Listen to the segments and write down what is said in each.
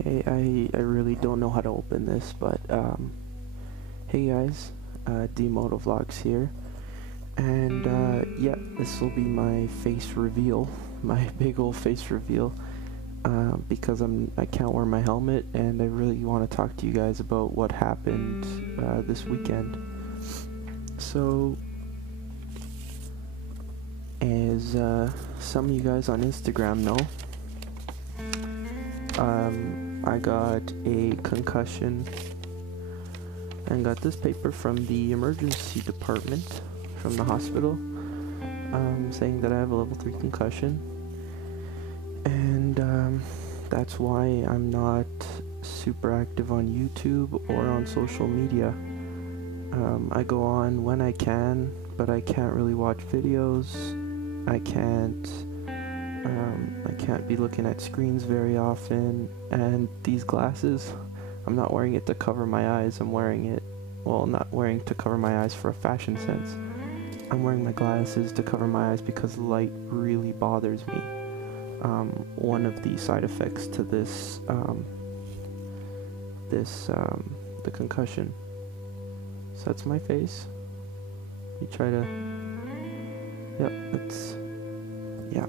Okay, I really don't know how to open this, but hey guys, DMotovlogs here, and yeah, this will be my face reveal, my big old face reveal, because I can't wear my helmet, and I really want to talk to you guys about what happened this weekend. So, as some of you guys on Instagram know, I got a concussion and got this paper from the emergency department from the hospital, saying that I have a level 3 concussion, and that's why I'm not super active on YouTube or on social media. I go on when I can, but I can't really watch videos. I can't be looking at screens very often, and these glasses, I'm not wearing it to cover my eyes. I'm wearing it, well, not wearing to cover my eyes for a fashion sense. I'm wearing my glasses to cover my eyes because light really bothers me. One of the side effects to this, the concussion. So that's my face. You try to, yep, yeah.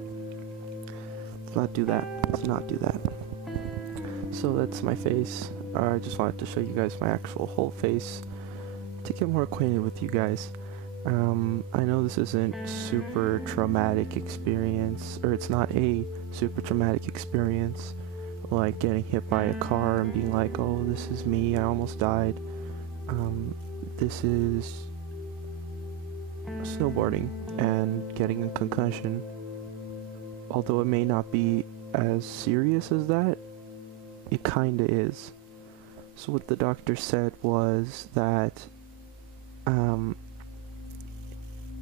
Let's not do that. Let's not do that. So that's my face. I just wanted to show you guys my actual whole face to get more acquainted with you guys. I know this isn't super traumatic experience, or it's not a super traumatic experience, like getting hit by a car and being like, oh, this is me, I almost died. This is snowboarding and getting a concussion. Although it may not be as serious as that, it kinda is. So what the doctor said was that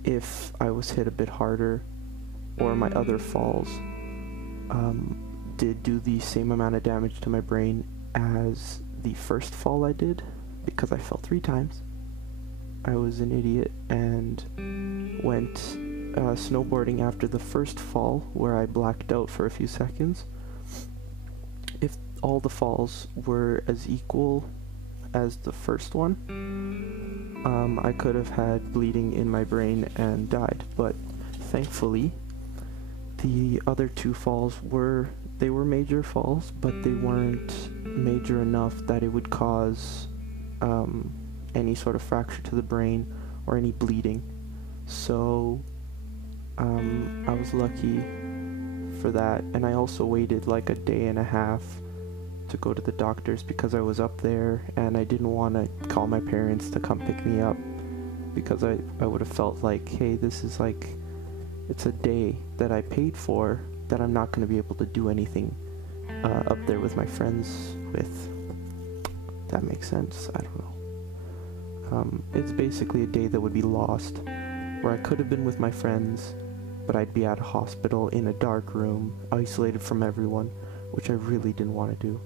if I was hit a bit harder, or my other falls did do the same amount of damage to my brain as the first fall I did, because I fell 3 times. I was an idiot and went snowboarding after the first fall, where I blacked out for a few seconds. If all the falls were as equal as the first one, I could have had bleeding in my brain and died, but thankfully the other 2 falls were major falls, but they weren't major enough that it would cause any sort of fracture to the brain or any bleeding. So I was lucky for that, and I also waited like a day and a half to go to the doctors because I was up there and I didn't want to call my parents to come pick me up, because I would have felt like, hey, this is like, it's a day that I paid for that I'm not going to be able to do anything up there with my friends with. That makes sense? I don't know. It's basically a day that would be lost, where I could have been with my friends, but I'd be at a hospital in a dark room, isolated from everyone, which I really didn't want to do.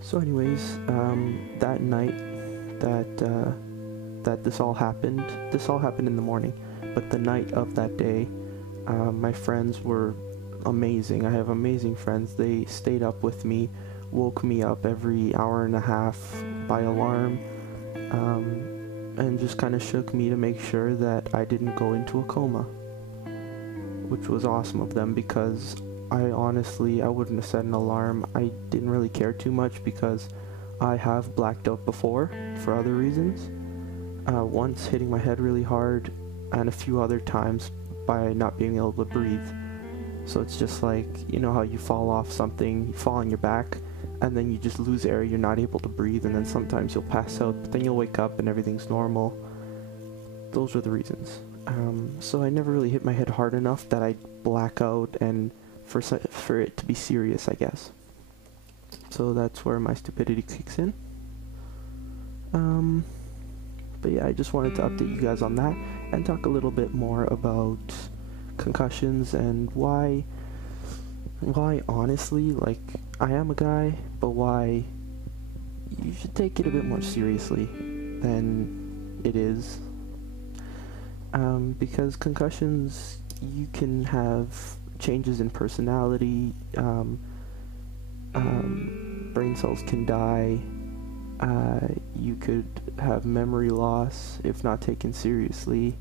So anyways, that night that this all happened in the morning, but the night of that day, my friends were amazing. I have amazing friends. They stayed up with me, woke me up every hour and a half by alarm, and just kind of shook me to make sure that I didn't go into a coma, which was awesome of them, because I wouldn't have set an alarm. I didn't really care too much because I have blacked out before for other reasons. Once hitting my head really hard, and a few other times by not being able to breathe. So it's just like, you know how you fall off something, you fall on your back, and then you just lose air, you're not able to breathe, and then sometimes you'll pass out, but then you'll wake up and everything's normal. Those were the reasons. So I never really hit my head hard enough that I'd black out, and for it to be serious, I guess. So that's where my stupidity kicks in. But yeah, I just wanted to update you guys on that and talk a little bit more about concussions and why honestly, like, I am a guy, but why you should take it a bit more seriously than it is. Because concussions you can have changes in personality, brain cells can die, you could have memory loss if not taken seriously.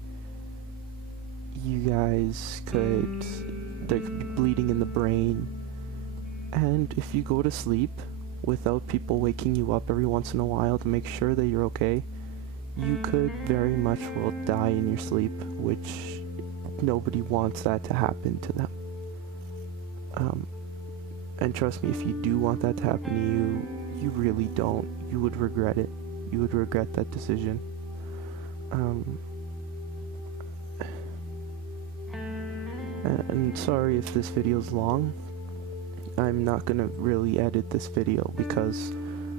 You guys could, there could be bleeding in the brain, and if you go to sleep without people waking you up every once in a while to make sure that you're okay, you could very much well die in your sleep, which nobody wants that to happen to them. And trust me, if you do want that to happen to you, you really don't. You would regret it. You would regret that decision. And sorry if this video's long. I'm not gonna really edit this video because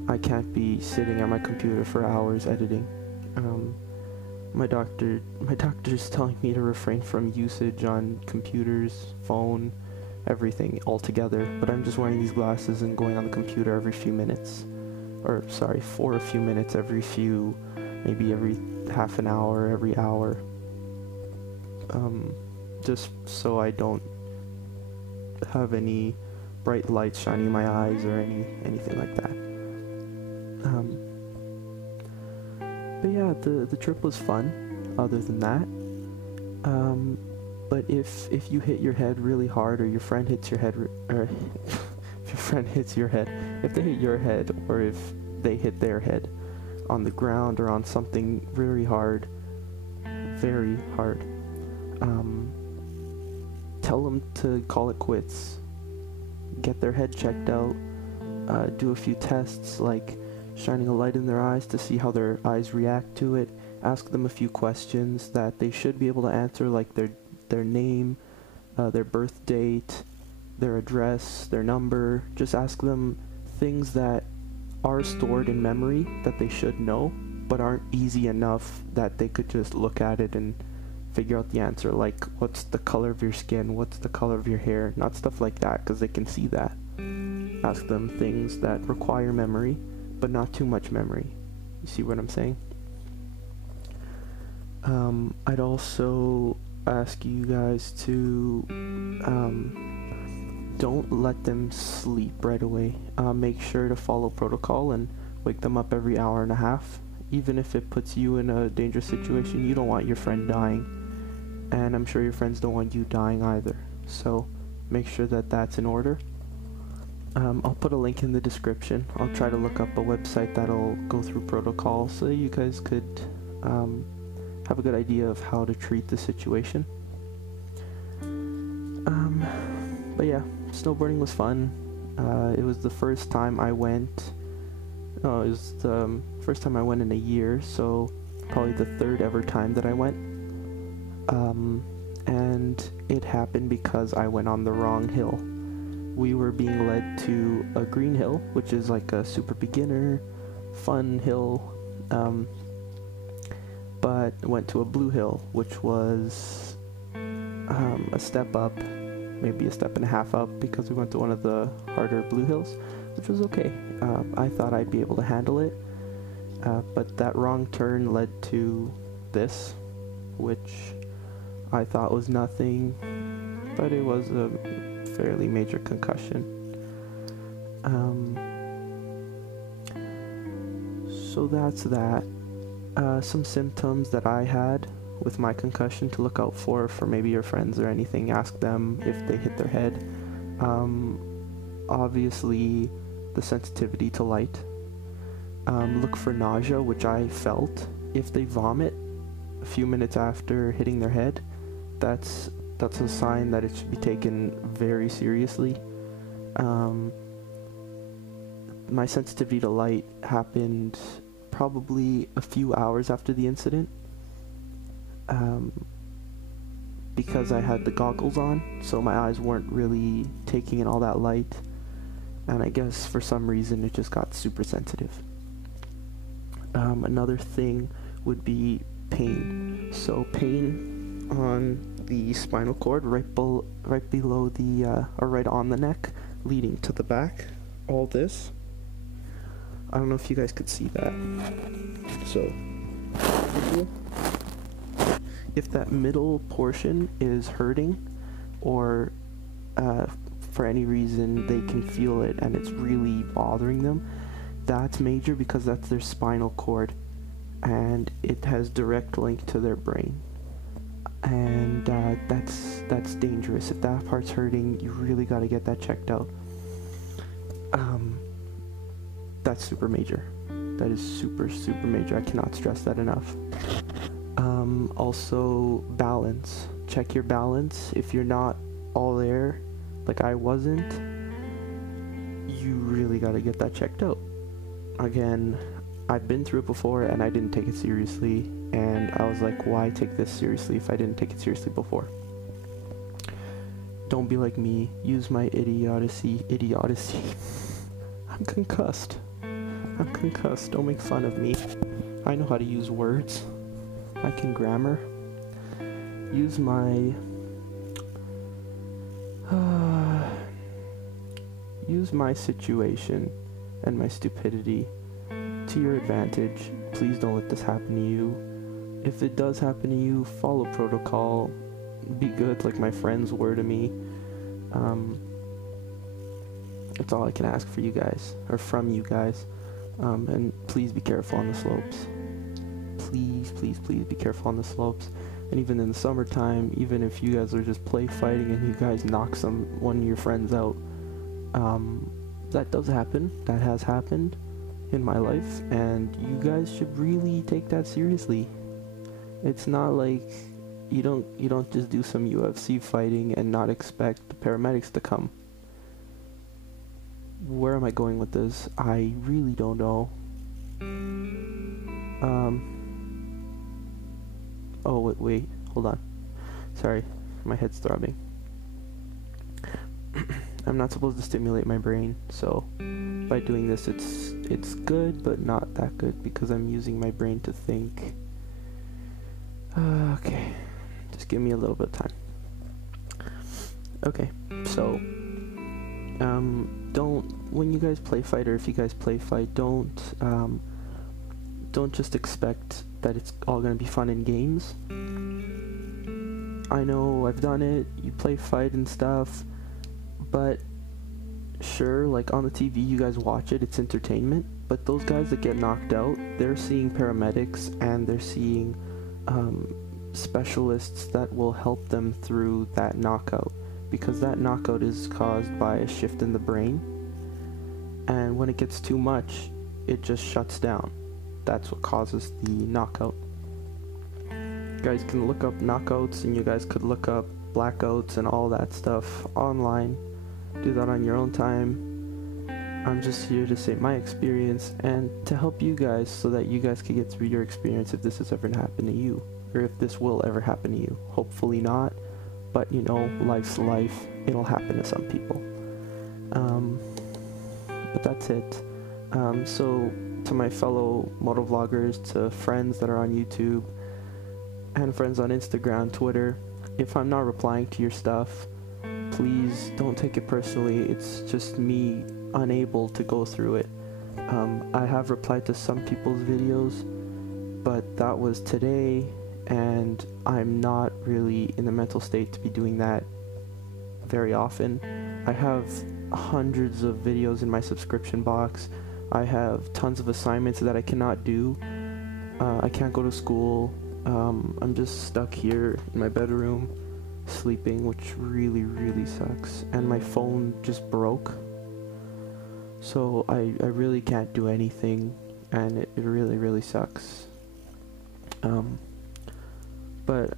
I can't be sitting at my computer for hours editing. My doctor's telling me to refrain from usage on computers, phone, everything altogether, but I'm just wearing these glasses and going on the computer every few minutes. Or, sorry, for a few minutes, maybe every half an hour, every hour. Just so I don't have any bright lights shining in my eyes or anything like that. But yeah, the trip was fun, other than that. But if you hit your head really hard, or your friend hits your head, or if your friend hits your head, if they hit your head, or if they hit their head on the ground or on something very hard, tell them to call it quits. Get their head checked out, do a few tests like shining a light in their eyes to see how their eyes react to it, ask them a few questions that they should be able to answer, like their name, their birth date, their address, their number. Just ask them things that are stored in memory that they should know, but aren't easy enough that they could just look at it and figure out the answer, like what's the color of your skin, what's the color of your hair, not stuff like that, because they can see that. Ask them things that require memory, but not too much memory. You see what I'm saying? I'd also ask you guys to don't let them sleep right away. Make sure to follow protocol and wake them up every hour and a half. Even if it puts you in a dangerous situation, you don't want your friend dying, and I'm sure your friends don't want you dying either, so make sure that that's in order. I'll put a link in the description. I'll try to look up a website that'll go through protocol so you guys could have a good idea of how to treat the situation. But yeah, snowboarding was fun. It was the first time I went. It was the first time I went in a year, so probably the third ever time that I went. And it happened because I went on the wrong hill. We were being led to a green hill, which is like a super beginner, fun hill, but went to a blue hill, which was a step up, maybe a step and a half up, because we went to one of the harder blue hills, which was okay. I thought I'd be able to handle it, but that wrong turn led to this, which I thought was nothing, but it was a fairly major concussion. So that's that. Some symptoms that I had with my concussion to look out for maybe your friends or anything. Ask them if they hit their head. Obviously, the sensitivity to light. Look for nausea, which I felt. If they vomit a few minutes after hitting their head, that's a sign that it should be taken very seriously. My sensitivity to light happened probably a few hours after the incident, because I had the goggles on, so my eyes weren't really taking in all that light, and I guess for some reason it just got super sensitive. Another thing would be pain. So pain on the spinal cord, right below the, or right on the neck, leading to the back. All this. I don't know if you guys could see that. So, if that middle portion is hurting, or for any reason they can feel it and it's really bothering them, that's major, because that's their spinal cord and it has direct link to their brain. And that's dangerous. If that part's hurting, you really got to get that checked out. That's super major. That is super major. I cannot stress that enough. Also, balance. Check your balance. If you're not all there, like I wasn't, you really got to get that checked out. Again, I've been through it before and I didn't take it seriously, and I was like, why take this seriously if I didn't take it seriously before? Don't be like me. Use my idiocy. I'm concussed. Don't make fun of me. I know how to use words. I can grammar. Use my situation and my stupidity to your advantage. Please don't let this happen to you. If it does happen to you, follow protocol. Be good like my friends were to me. That's all I can ask for you guys, or from you guys. And please be careful on the slopes. Please be careful on the slopes. And even in the summertime, even if you guys are just play fighting and you guys knock one of your friends out, that does happen. That has happened in my life, and you guys should really take that seriously. It's not like you don't just do some UFC fighting and not expect the paramedics to come. Where am I going with this? I really don't know. Oh, wait, hold on. Sorry, my head's throbbing. I'm not supposed to stimulate my brain, so by doing this, it's good, but not that good, because I'm using my brain to think. Okay, just give me a little bit of time. Okay, so when you guys play fight, or if you guys play fight, don't just expect that it's all gonna be fun in games. I know I've done it, you play fight and stuff, but sure, like on the TV you guys watch it, it's entertainment, but those guys that get knocked out, they're seeing paramedics and they're seeing specialists that will help them through that knockout, because that knockout is caused by a shift in the brain, and when it gets too much, it just shuts down. That's what causes the knockout. You guys can look up knockouts, and you guys could look up blackouts and all that stuff online. Do that on your own time. I'm just here to say my experience and to help you guys, so that you guys can get through your experience if this has ever happened to you, or if this will ever happen to you. Hopefully not, but you know, life's life. It'll happen to some people. But that's it. So to my fellow motovloggers, to friends that are on YouTube, and friends on Instagram, Twitter, if I'm not replying to your stuff, please don't take it personally. It's just me unable to go through it. I have replied to some people's videos, but that was today, and I'm not really in the mental state to be doing that very often. I have hundreds of videos in my subscription box. I have tons of assignments that I cannot do. I can't go to school. I'm just stuck here in my bedroom sleeping, which really sucks, and my phone just broke, so I really can't do anything, and it really sucks. But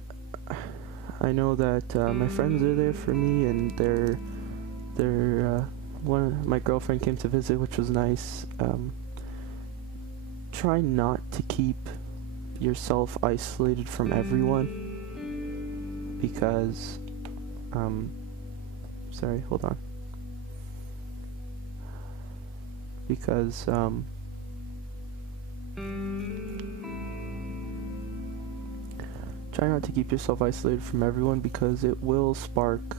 I know that my friends are there for me, and they're my girlfriend came to visit, which was nice. Try not to keep yourself isolated from everyone, because sorry, hold on, because try not to keep yourself isolated from everyone, because it will spark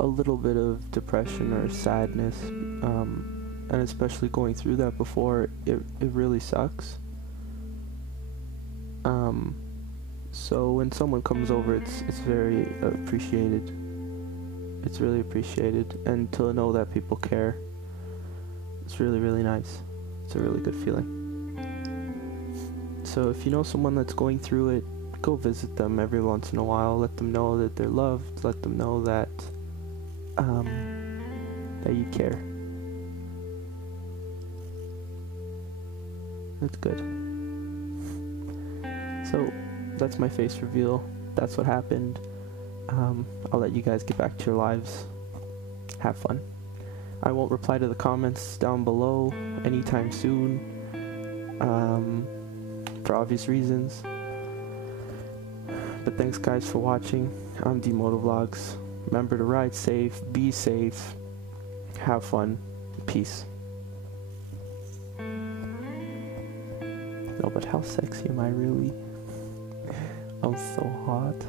a little bit of depression or sadness, and especially going through that before, it really sucks. So when someone comes over, it's very appreciated. It's really appreciated, and to know that people care, it's really, really nice. It's a really good feeling. So if you know someone that's going through it, go visit them every once in a while. Let them know that they're loved. Let them know that that you care. That's good. So that's my face reveal. That's what happened. I'll let you guys get back to your lives. Have fun. I won't reply to the comments down below anytime soon, for obvious reasons. But thanks guys for watching. I'm DMotovlogs. Remember to ride safe, be safe, have fun, peace. No, but how sexy am I really? I'm so hot.